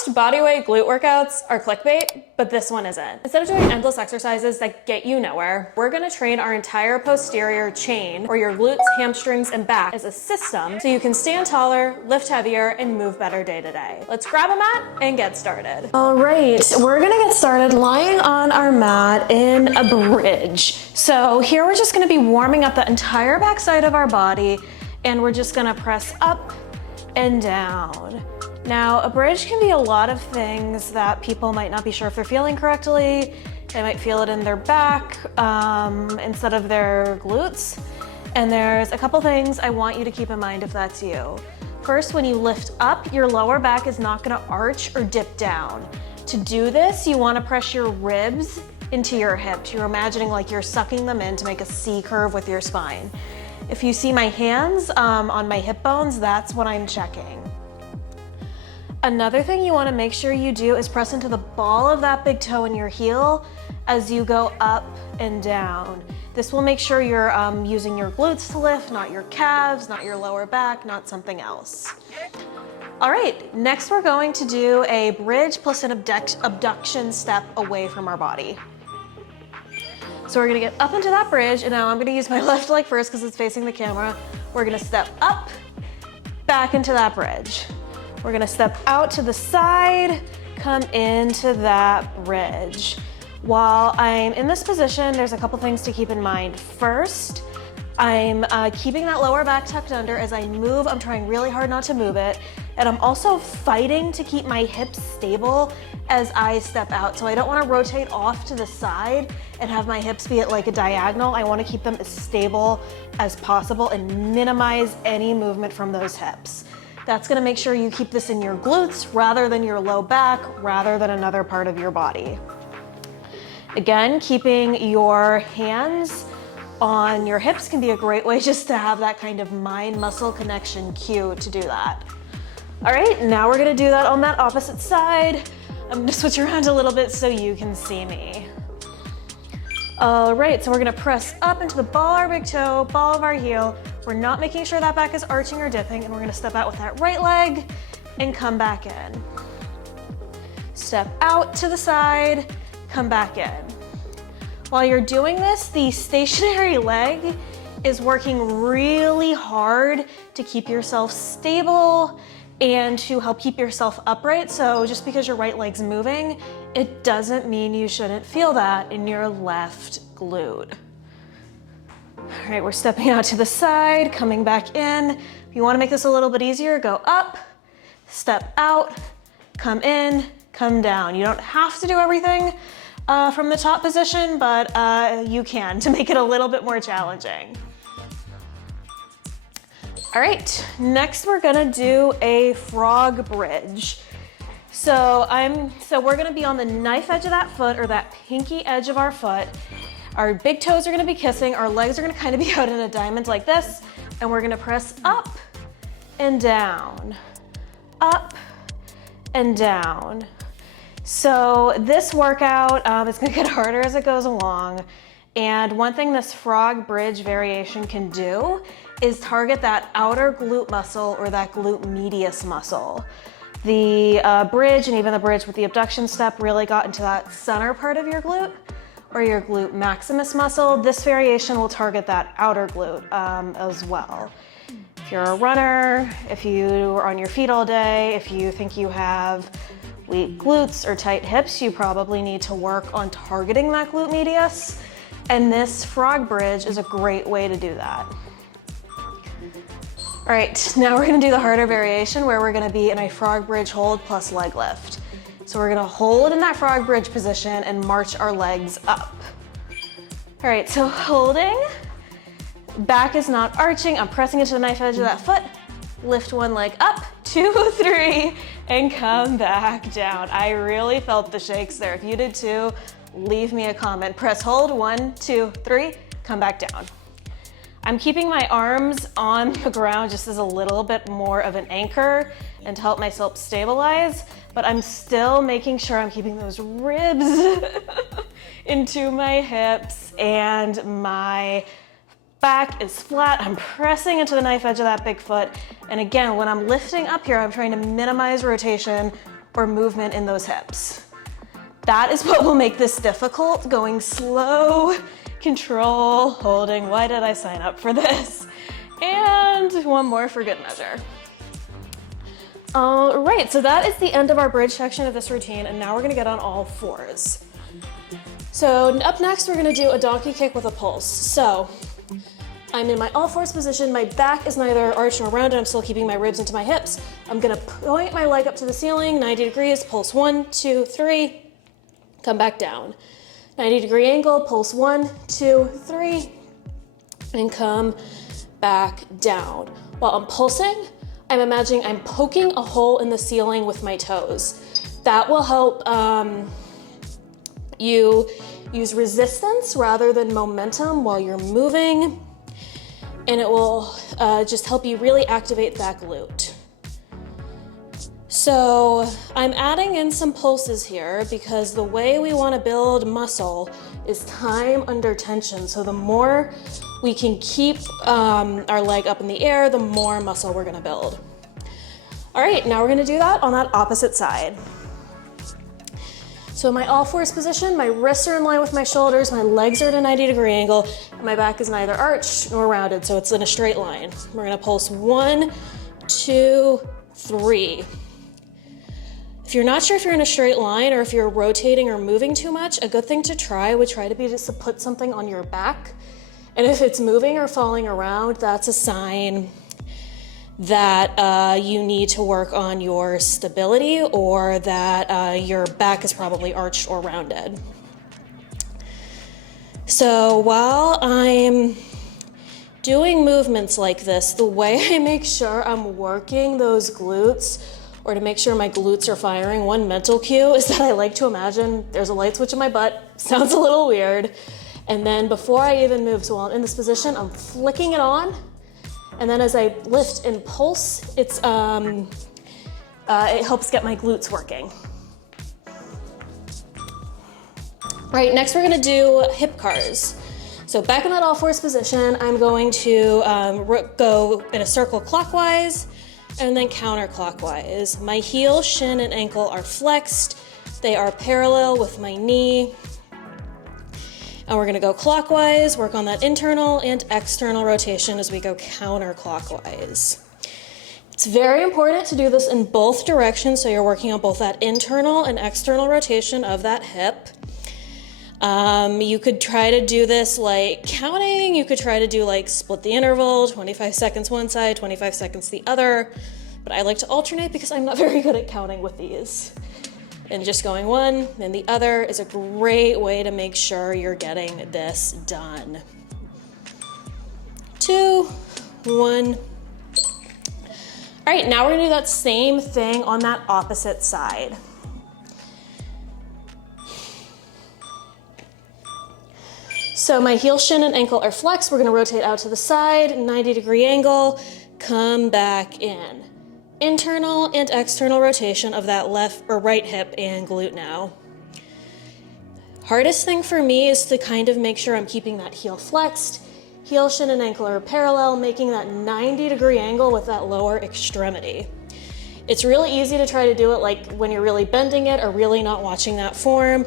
Most bodyweight glute workouts are clickbait, but this one isn't. Instead of doing endless exercises that get you nowhere, we're gonna train our entire posterior chain, or your glutes, hamstrings, and back as a system so you can stand taller, lift heavier, and move better day to day. Let's grab a mat and get started. All right, we're gonna get started lying on our mat in a bridge. So here we're just gonna be warming up the entire back side of our body, and we're just gonna press up and down. Now, a bridge can be a lot of things that people might not be sure if they're feeling correctly. They might feel it in their back instead of their glutes. And there's a couple things I want you to keep in mind if that's you. First, when you lift up, your lower back is not gonna arch or dip down. To do this, you wanna press your ribs into your hips. You're imagining like you're sucking them in to make a C curve with your spine. If you see my hands on my hip bones, that's what I'm checking. Another thing you want to make sure you do is press into the ball of that big toe in your heel as you go up and down. This will make sure you're using your glutes to lift, not your calves, not your lower back, not something else. All right, next we're going to do a bridge plus an abduction step away from our body. So we're gonna get up into that bridge, and now I'm gonna use my left leg first because it's facing the camera. We're gonna step up, back into that bridge. We're gonna step out to the side, come into that bridge. While I'm in this position, there's a couple things to keep in mind. First, I'm keeping that lower back tucked under. As I move, I'm trying really hard not to move it. And I'm also fighting to keep my hips stable as I step out. So I don't wanna rotate off to the side and have my hips be at like a diagonal. I wanna keep them as stable as possible and minimize any movement from those hips. That's gonna make sure you keep this in your glutes rather than your low back, rather than another part of your body. Again, keeping your hands on your hips can be a great way just to have that kind of mind-muscle connection cue to do that. All right, now we're gonna do that on that opposite side. I'm gonna switch around a little bit so you can see me. All right, so we're gonna press up into the ball of our big toe, ball of our heel. We're not making sure that back is arching or dipping, and we're gonna step out with that right leg and come back in. Step out to the side, come back in. While you're doing this, the stationary leg is working really hard to keep yourself stable and to help keep yourself upright. So just because your right leg's moving, it doesn't mean you shouldn't feel that in your left glute. All right, we're stepping out to the side, coming back in. If you wanna make this a little bit easier, go up, step out, come in, come down. You don't have to do everything from the top position, but you can to make it a little bit more challenging. All right, next we're gonna do a frog bridge. So we're gonna be on the knife edge of that foot, or that pinky edge of our foot. Our big toes are gonna be kissing, our legs are gonna kind of be out in a diamond like this, and we're gonna press up and down, up and down. So this workout is gonna get harder as it goes along. And one thing this frog bridge variation can do is target that outer glute muscle, or that glute medius muscle. The bridge, and even the bridge with the abduction step, really got into that center part of your glute, or your glute maximus muscle. This variation will target that outer glute as well. If you're a runner, if you are on your feet all day, if you think you have weak glutes or tight hips, you probably need to work on targeting that glute medius. And this frog bridge is a great way to do that. All right, now we're gonna do the harder variation where we're gonna be in a frog bridge hold plus leg lift. So we're gonna hold in that frog bridge position and march our legs up. All right, so holding, back is not arching. I'm pressing into the knife edge of that foot. Lift one leg up, 2, 3, and come back down. I really felt the shakes there. If you did too, leave me a comment. Press hold, 1, 2, 3, come back down. I'm keeping my arms on the ground just as a little bit more of an anchor and to help myself stabilize, but I'm still making sure I'm keeping those ribs into my hips and my back is flat. I'm pressing into the knife edge of that big foot. And again, when I'm lifting up here, I'm trying to minimize rotation or movement in those hips. That is what will make this difficult, going slow, control, holding. Why did I sign up for this? And one more for good measure. All right, so that is the end of our bridge section of this routine, and now we're gonna get on all fours. So up next, we're gonna do a donkey kick with a pulse. So I'm in my all fours position, my back is neither arched nor rounded, I'm still keeping my ribs into my hips. I'm gonna point my leg up to the ceiling, 90 degrees, pulse 1, 2, 3, come back down. 90-degree angle, pulse 1, 2, 3, and come back down. While I'm pulsing, I'm imagining I'm poking a hole in the ceiling with my toes. That will help you use resistance rather than momentum while you're moving, and it will just help you really activate that glute. So I'm adding in some pulses here because the way we want to build muscle is time under tension. So the more we can keep our leg up in the air, the more muscle we're going to build. All right, now we're going to do that on that opposite side. So in my all fours position, my wrists are in line with my shoulders, my legs are at a 90-degree angle, and my back is neither arched nor rounded, so it's in a straight line. We're going to pulse 1, 2, 3. If you're not sure if you're in a straight line or if you're rotating or moving too much, a good thing to try would try to be just to put something on your back. And if it's moving or falling around, that's a sign that you need to work on your stability or that your back is probably arched or rounded. So while I'm doing movements like this, the way I make sure I'm working those glutes or to make sure my glutes are firing, one mental cue is that I like to imagine there's a light switch in my butt. Sounds a little weird. And then before I even move, so while I'm in this position, I'm flicking it on. And then as I lift and pulse, it helps get my glutes working. All right, next we're gonna do hip cars. So back in that all fours position, I'm going to go in a circle clockwise and then counterclockwise. My heel, shin, and ankle are flexed. They are parallel with my knee. And we're gonna go clockwise, work on that internal and external rotation as we go counterclockwise. It's very important to do this in both directions, so you're working on both that internal and external rotation of that hip. You could try to do this like counting. You could try to do like split the interval, 25 seconds one side, 25 seconds the other. But I like to alternate because I'm not very good at counting with these. And just going one and the other is a great way to make sure you're getting this done. 2, 1. All right, now we're gonna do that same thing on that opposite side. So my heel, shin, and ankle are flexed. We're gonna rotate out to the side, 90-degree angle, come back in. Internal and external rotation of that left or right hip and glute now. Hardest thing for me is to kind of make sure I'm keeping that heel flexed. Heel, shin, and ankle are parallel, making that 90-degree angle with that lower extremity. It's really easy to try to do it like when you're really bending it or really not watching that form.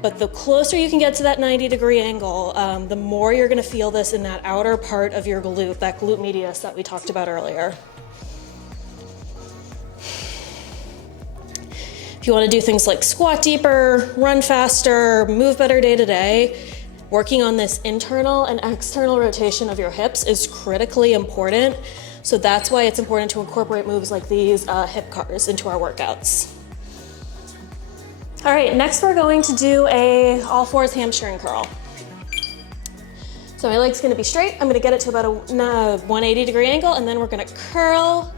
But the closer you can get to that 90-degree angle, the more you're gonna feel this in that outer part of your glute, that glute medius that we talked about earlier. If you wanna do things like squat deeper, run faster, move better day to day, working on this internal and external rotation of your hips is critically important. So that's why it's important to incorporate moves like these hip cars into our workouts. All right, next we're going to do a all fours hamstring curl. So my leg's gonna be straight. I'm gonna get it to about a 180-degree angle, and then we're gonna curl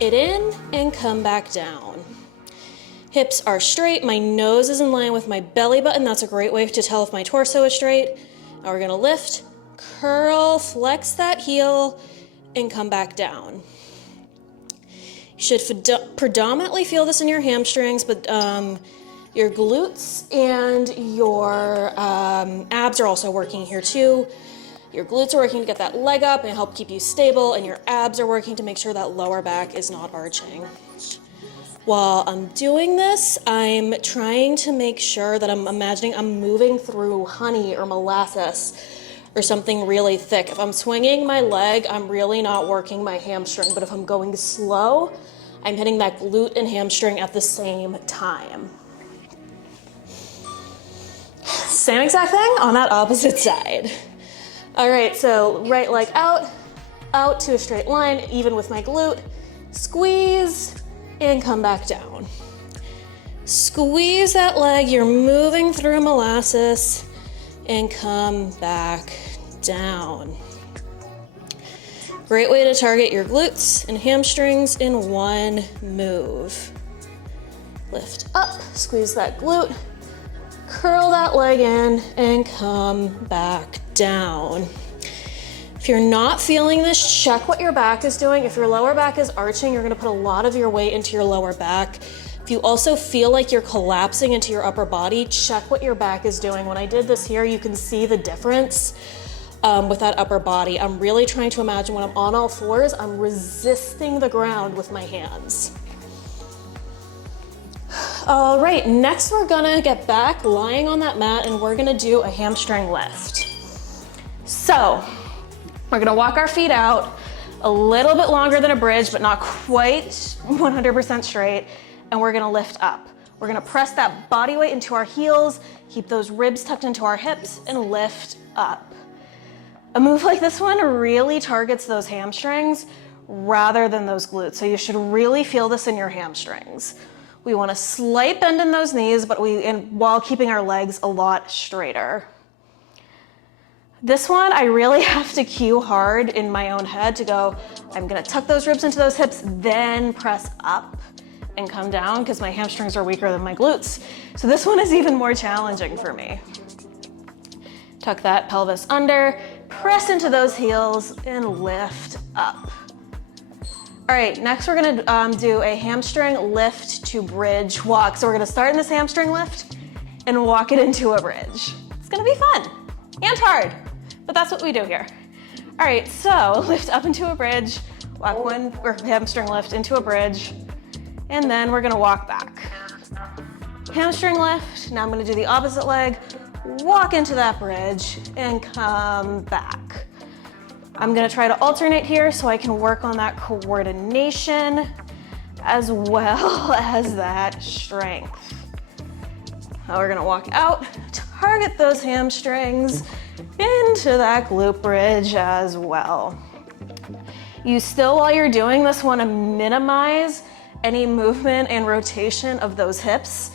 it in and come back down. Hips are straight, my nose is in line with my belly button. That's a great way to tell if my torso is straight. Now we're gonna lift, curl, flex that heel, and come back down. You should predominantly feel this in your hamstrings, but your glutes and your abs are also working here too. Your glutes are working to get that leg up and help keep you stable, and your abs are working to make sure that lower back is not arching. While I'm doing this, I'm trying to make sure that I'm imagining I'm moving through honey or molasses or something really thick. If I'm swinging my leg, I'm really not working my hamstring, but if I'm going slow, I'm hitting that glute and hamstring at the same time. Same exact thing on that opposite side. All right, so right leg out to a straight line, even with my glute, squeeze, and come back down. Squeeze that leg, you're moving through molasses, and come back down. Great way to target your glutes and hamstrings in one move. Lift up, squeeze that glute, curl that leg in, and come back down. If you're not feeling this, check what your back is doing. If your lower back is arching, you're gonna put a lot of your weight into your lower back. If you also feel like you're collapsing into your upper body, check what your back is doing. When I did this here, you can see the difference with that upper body. I'm really trying to imagine when I'm on all fours, I'm resisting the ground with my hands. All right, next we're gonna get back lying on that mat and we're gonna do a hamstring lift. So, we're gonna walk our feet out a little bit longer than a bridge, but not quite 100% straight, and we're gonna lift up. We're gonna press that body weight into our heels, keep those ribs tucked into our hips, and lift up. A move like this one really targets those hamstrings rather than those glutes, so you should really feel this in your hamstrings. We want a slight bend in those knees, but while keeping our legs a lot straighter. This one, I really have to cue hard in my own head to go, I'm gonna tuck those ribs into those hips, then press up and come down because my hamstrings are weaker than my glutes. So this one is even more challenging for me. Tuck that pelvis under, press into those heels, and lift up. All right, next we're gonna do a hamstring lift to bridge walk. So we're gonna start in this hamstring lift and walk it into a bridge. It's gonna be fun and hard, but that's what we do here. All right, so lift up into a bridge, walk one or hamstring lift into a bridge, and then we're gonna walk back. Hamstring lift, now I'm gonna do the opposite leg, walk into that bridge and come back. I'm gonna try to alternate here so I can work on that coordination as well as that strength. Now we're gonna walk out, target those hamstrings into that glute bridge as well. You still, while you're doing this, wanna minimize any movement and rotation of those hips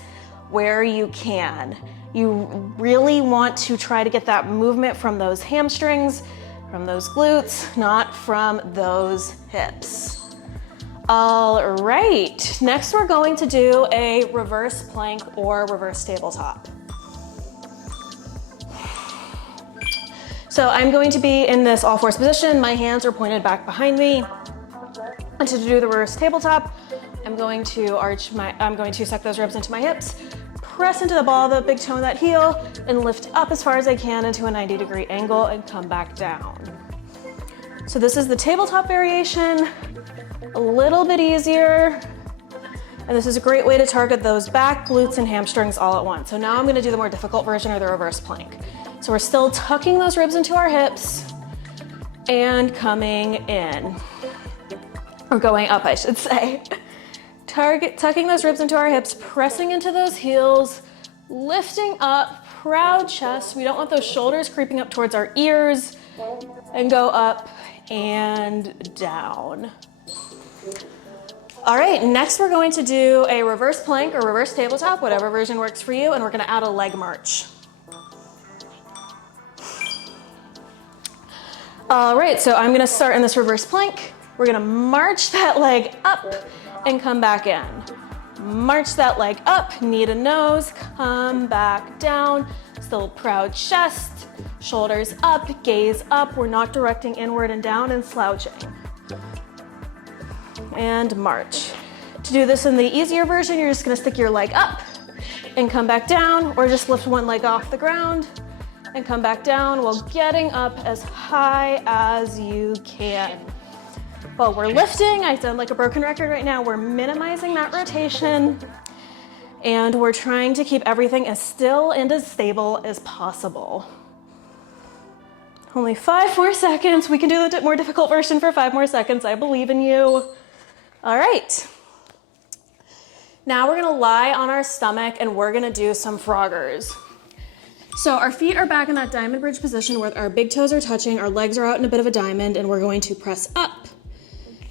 where you can. You really want to try to get that movement from those hamstrings, from those glutes, not from those hips. All right, next we're going to do a reverse plank or reverse tabletop. So I'm going to be in this all fours position. My hands are pointed back behind me. And to do the reverse tabletop, I'm going to suck those ribs into my hips, press into the ball of the big toe of that heel, and lift up as far as I can into a 90-degree angle and come back down. So this is the tabletop variation, a little bit easier. And this is a great way to target those back, glutes, and hamstrings all at once. So now I'm gonna do the more difficult version, or the reverse plank. So we're still tucking those ribs into our hips and coming in, or going up, I should say. Tucking those ribs into our hips, pressing into those heels, lifting up, proud chest. We don't want those shoulders creeping up towards our ears, and go up and down. All right, next we're going to do a reverse plank or reverse tabletop, whatever version works for you, and we're gonna add a leg march. All right, so I'm gonna start in this reverse plank. We're gonna march that leg up and come back in. March that leg up, knee to nose, come back down. Still proud chest, shoulders up, gaze up. We're not directing inward and down and slouching. And march. To do this in the easier version, you're just gonna stick your leg up and come back down, or just lift one leg off the ground and come back down while getting up as high as you can. While we're lifting, I sound like a broken record right now, we're minimizing that rotation and we're trying to keep everything as still and as stable as possible. Only 5 more seconds. We can do the more difficult version for 5 more seconds. I believe in you. All right. Now we're gonna lie on our stomach and we're gonna do some froggers. So our feet are back in that diamond bridge position where our big toes are touching, our legs are out in a bit of a diamond, and we're going to press up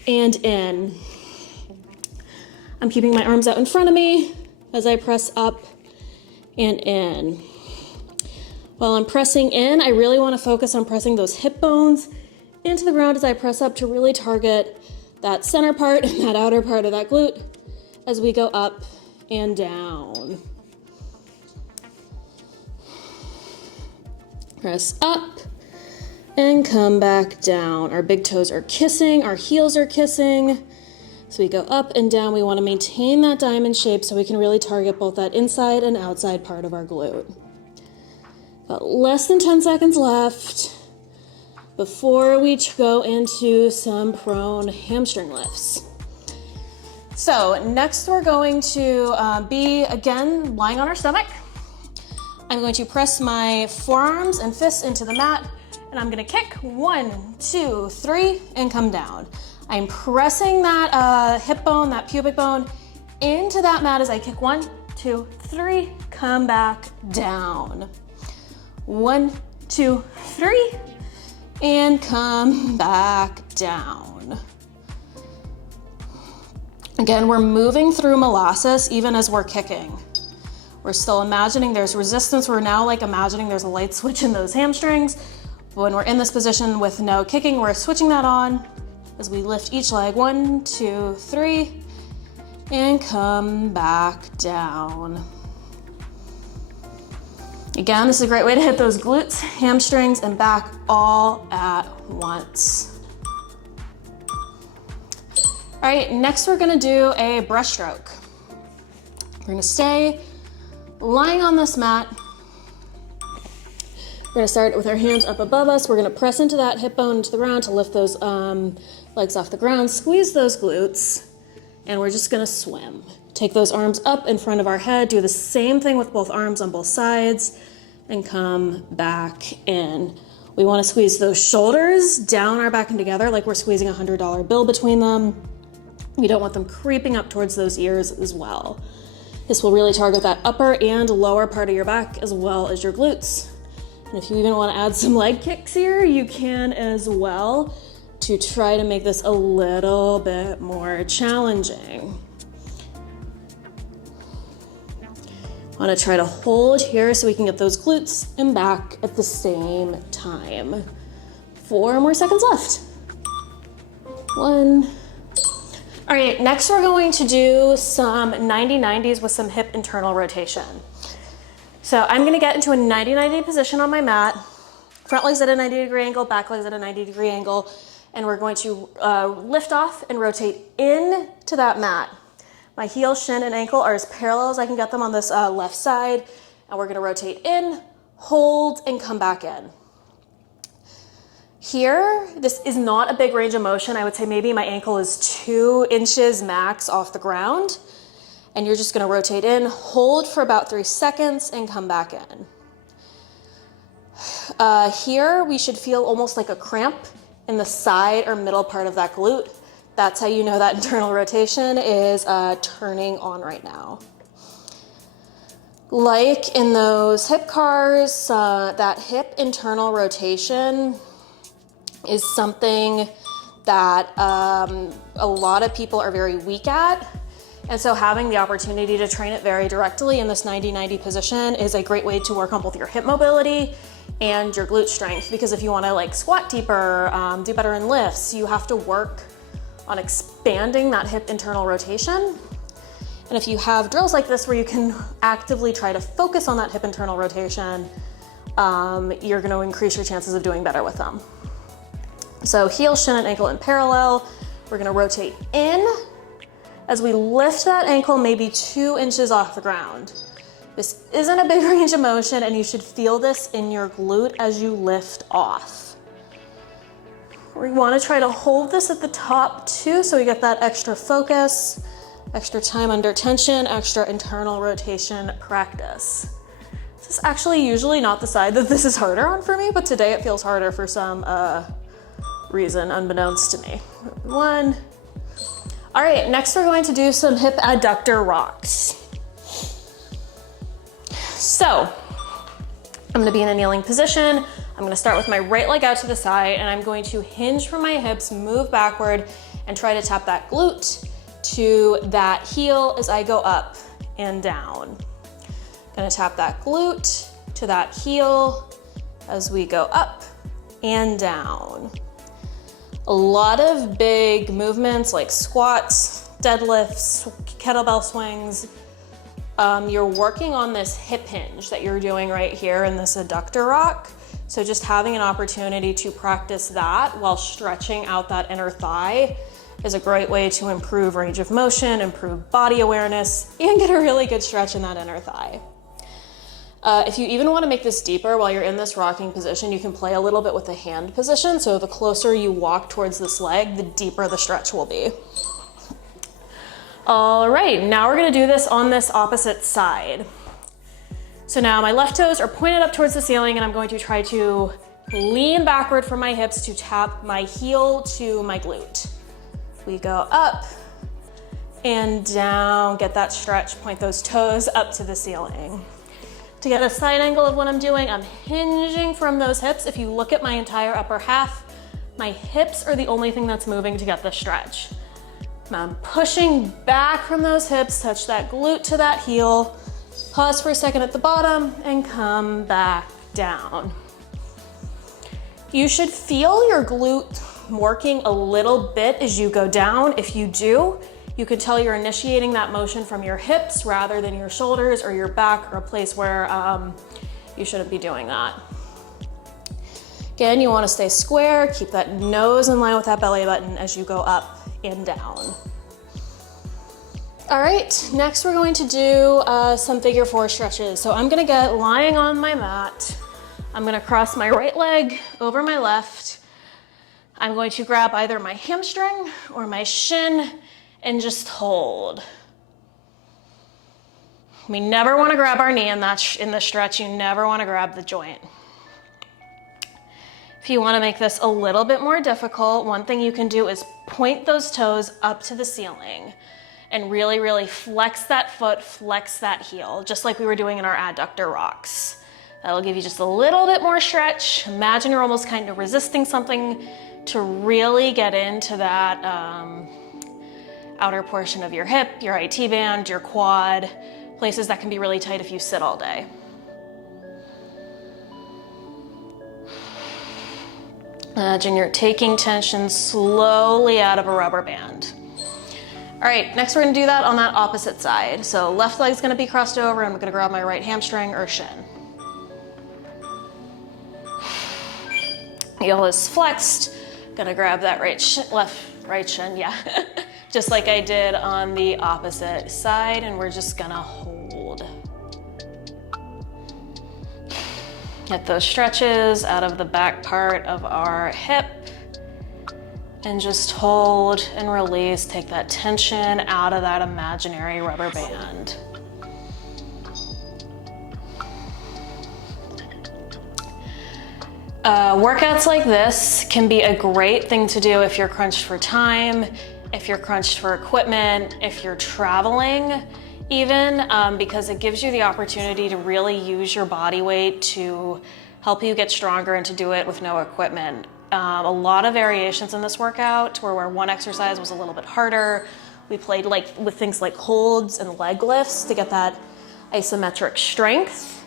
and in. I'm keeping my arms out in front of me as I press up and in. While I'm pressing in, I really want to focus on pressing those hip bones into the ground as I press up to really target that center part and that outer part of that glute as we go up and down. Press up and come back down. Our big toes are kissing, our heels are kissing. So we go up and down. We want to maintain that diamond shape so we can really target both that inside and outside part of our glute. Got less than 10 seconds left before we go into some prone hamstring lifts. So next we're going to be, again, lying on our stomach. I'm going to press my forearms and fists into the mat, and I'm gonna kick 1, 2, 3, and come down. I'm pressing that hip bone, that pubic bone, into that mat as I kick 1, 2, 3, come back down. 1, 2, 3, and come back down. Again, we're moving through molasses even as we're kicking. We're still imagining there's resistance. We're now like imagining there's a light switch in those hamstrings. When we're in this position with no kicking, we're switching that on as we lift each leg. 1, 2, 3, and come back down. Again, this is a great way to hit those glutes, hamstrings, and back all at once. All right, next we're gonna do a breaststroke. We're gonna stay lying on this mat. We're gonna start with our hands up above us. We're gonna press into that hip bone into the ground to lift those legs off the ground, squeeze those glutes, and we're just gonna swim. Take those arms up in front of our head, do the same thing with both arms on both sides, and come back in. We wanna squeeze those shoulders down our back and together like we're squeezing a $100 bill between them. We don't want them creeping up towards those ears as well. This will really target that upper and lower part of your back as well as your glutes. And if you even want to add some leg kicks here, you can as well to try to make this a little bit more challenging. Want to try to hold here so we can get those glutes and back at the same time. 4 more seconds left. 1. All right, next we're going to do some 90-90s with some hip internal rotation. So I'm gonna get into a 90-90 position on my mat. Front legs at a 90-degree angle, back legs at a 90-degree angle, and we're going to lift off and rotate into that mat. My heel, shin, and ankle are as parallel as I can get them on this left side, and we're gonna rotate in, hold, and come back in. Here, this is not a big range of motion. I would say maybe my ankle is 2 inches max off the ground. And you're just gonna rotate in, hold for about 3 seconds, and come back in. Here, we should feel almost like a cramp in the side or middle part of that glute. That's how you know that internal rotation is turning on right now. Like in those hip cars, that hip internal rotation is something that a lot of people are very weak at. And so having the opportunity to train it very directly in this 90-90 position is a great way to work on both your hip mobility and your glute strength. Because if you wanna like squat deeper, do better in lifts, you have to work on expanding that hip internal rotation. And if you have drills like this where you can actively try to focus on that hip internal rotation, you're gonna increase your chances of doing better with them. So heel, shin, and ankle in parallel. We're gonna rotate in as we lift that ankle maybe 2 inches off the ground. This isn't a big range of motion and you should feel this in your glute as you lift off. We want to try to hold this at the top too, so we get that extra focus, extra time under tension, extra internal rotation practice. This is actually usually not the side that this is harder on for me, but today it feels harder for some reason unbeknownst to me. 1. All right, next we're going to do some hip adductor rocks. So I'm gonna be in a kneeling position. I'm gonna start with my right leg out to the side, and I'm going to hinge from my hips, move backward, and try to tap that glute to that heel as I go up and down. Gonna tap that glute to that heel as we go up and down. A lot of big movements like squats, deadlifts, kettlebell swings. You're working on this hip hinge that you're doing right here in this adductor rock. So just having an opportunity to practice that while stretching out that inner thigh is a great way to improve range of motion, improve body awareness, and get a really good stretch in that inner thigh. If you even want to make this deeper while you're in this rocking position, you can play a little bit with the hand position. So the closer you walk towards this leg, the deeper the stretch will be. All right, now we're gonna do this on this opposite side. So now my left toes are pointed up towards the ceiling, and I'm going to try to lean backward from my hips to tap my heel to my glute. We go up and down, get that stretch, point those toes up to the ceiling. To get a side angle of what I'm doing, I'm hinging from those hips. If you look at my entire upper half, my hips are the only thing that's moving to get the stretch. I'm pushing back from those hips, touch that glute to that heel, pause for a second at the bottom, and come back down. You should feel your glute working a little bit as you go down. If you do, you can tell you're initiating that motion from your hips rather than your shoulders or your back, or a place where you shouldn't be doing that. Again, you want to stay square, keep that nose in line with that belly button as you go up and down. All right, next we're going to do some figure 4 stretches. So I'm gonna get lying on my mat. I'm gonna cross my right leg over my left. I'm going to grab either my hamstring or my shin and just hold. We never wanna grab our knee in the stretch. You never wanna grab the joint. If you wanna make this a little bit more difficult, one thing you can do is point those toes up to the ceiling and really, really flex that foot, flex that heel, just like we were doing in our adductor rocks. That'll give you just a little bit more stretch. Imagine you're almost kind of resisting something to really get into that outer portion of your hip, your IT band, your quad, places that can be really tight if you sit all day. Imagine you're taking tension slowly out of a rubber band. All right, next we're gonna do that on that opposite side. So left leg's gonna be crossed over, and I'm gonna grab my right hamstring or shin. Heel is flexed, gonna grab that right shin, yeah. Just like I did on the opposite side, and we're just gonna hold. Get those stretches out of the back part of our hip, and just hold and release. Take that tension out of that imaginary rubber band. Workouts like this can be a great thing to do if you're crunched for time, if you're crunched for equipment, if you're traveling even, because it gives you the opportunity to really use your body weight to help you get stronger and to do it with no equipment. A lot of variations in this workout where one exercise was a little bit harder. We played with things like holds and leg lifts to get that isometric strength,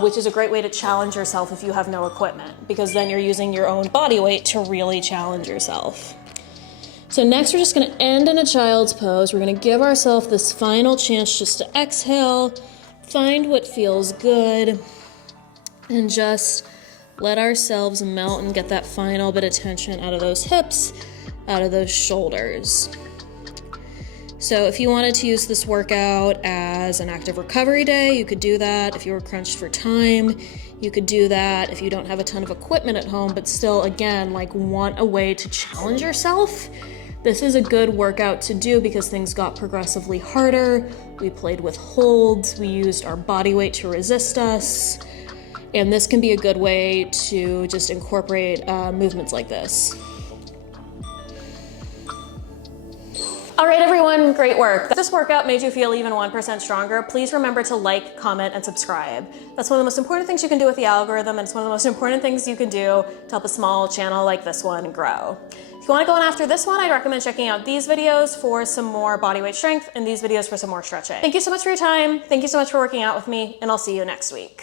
which is a great way to challenge yourself if you have no equipment, because then you're using your own body weight to really challenge yourself. So next we're just gonna end in a child's pose. We're gonna give ourselves this final chance just to exhale, find what feels good, and just let ourselves melt and get that final bit of tension out of those hips, out of those shoulders. So if you wanted to use this workout as an active recovery day, you could do that. If you were crunched for time, you could do that. If you don't have a ton of equipment at home, but still, again, like want a way to challenge yourself, this is a good workout to do because things got progressively harder. We played with holds, we used our body weight to resist us, and this can be a good way to just incorporate movements like this. All right, everyone, great work. If this workout made you feel even 1% stronger, please remember to like, comment, and subscribe. That's one of the most important things you can do with the algorithm, and it's one of the most important things you can do to help a small channel like this one grow. If you want to go on after this one, I'd recommend checking out these videos for some more bodyweight strength and these videos for some more stretching. Thank you so much for your time. Thank you so much for working out with me, and I'll see you next week.